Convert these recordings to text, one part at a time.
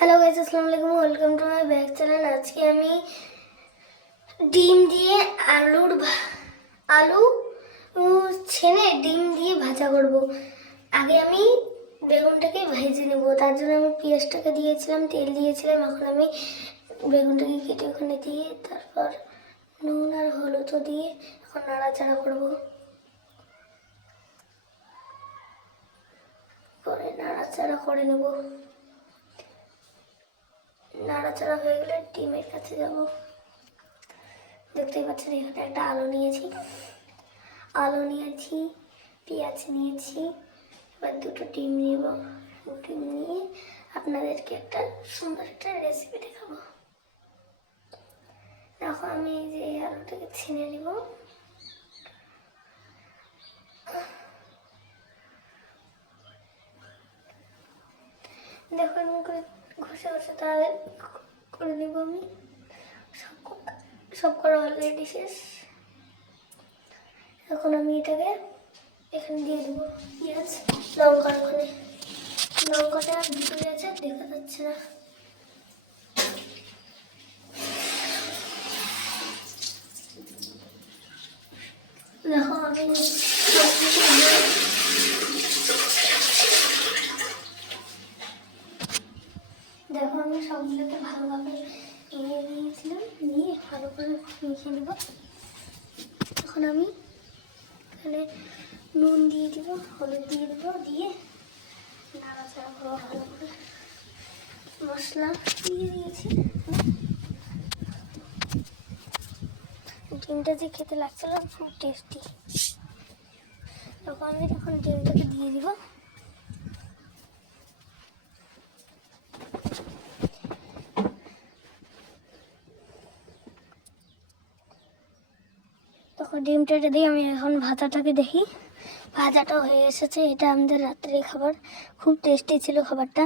Hello guys আসসালামু আলাইকুম welcome to my back channel আজকে আমি ডিম দিয়ে আলুর আলু ছেনে ডিম দিয়ে ভাজা করব। আগে আমি বেগুনটাকে ভেজে নেব। তার জন্য আমি পেঁয়াজটাকে দিয়েছিলাম, তেল দিয়েছিলাম। এখন আমি বেগুনটাকে কেটে ওখানে দিয়ে তারপর নুন আর হলুদও দিয়ে এখন নাড়াচাড়া করব। করে নাড়াচাড়া করে নেব। নাড়াচাড়া হয়ে গেলে ডিমের কাছে যাব। দেখতেই পাচ্ছেন, এখানে একটা আলু নিয়েছি। আলু নিয়েছি, পেঁয়াজ নিয়েছি। এবার দুটো ডিম নিব। ডিম নিয়ে আপনাদেরকে একটা সুন্দর একটা রেসিপি দেখাবো। দেখো, আমি এই যে আলুটাকে ছিনে নিব। দেখো এরকম করে ঘষে ঘষে তাহলে করে নেব আমি। সব সব করা অলরেডি শেষ। এখন আমি এটাকে এখানে দিয়ে দেবো। পেঁয়াজ লঙ্কার ওখানে লঙ্কাটা ভিতরে আছে, দেখা যাচ্ছে না। দেখো আমি সব কিছু দিয়ে- দেখো, আমি সবগুলোকে ভালোভাবে নিয়ে নিয়েছিলাম, নিয়ে ভালো করে মিশিয়ে নেব। এখন আমি এখানে নুন দিয়ে দিব, হলুদ দিয়ে দেবো, দিয়ে নাড়াচাড়া করব ভালো করে মশলা দিয়ে দিয়েছি। ডিমটা যে খেতে লাগছিল, খুব টেস্টি তখন আমি এখন ডিমটাকে দিয়ে দিব ডিমটা দিয়ে আমি এখন ভাজাটাকে দেখি ভাজাটা হয়ে এসেছে। এটা আমাদের রাত্রে খাবার। খুব টেস্টি ছিল খাবারটা।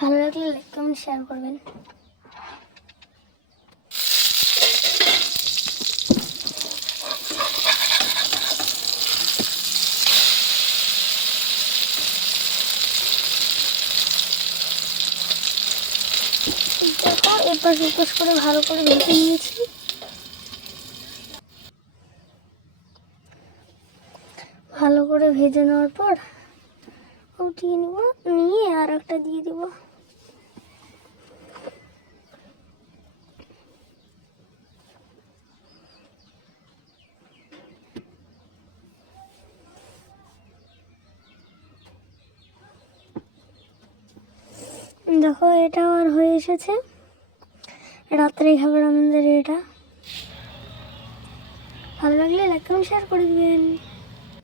ভালো লাগলে লাইক কমেন্ট শেয়ার করবেন। এপাশ ওপাশ করে ভালো করে ভেজে নিয়েছি। ভালো করে ভেজে নেওয়ার পর উঠিয়ে নিব, নিয়ে আর একটা দিয়ে দিব। দেখো, এটা আর হয়ে এসেছে। রাত্রে খাবার আমাদের এটা। ভালো লাগলে লাইক কমেন্ট শেয়ার করে দিবেন।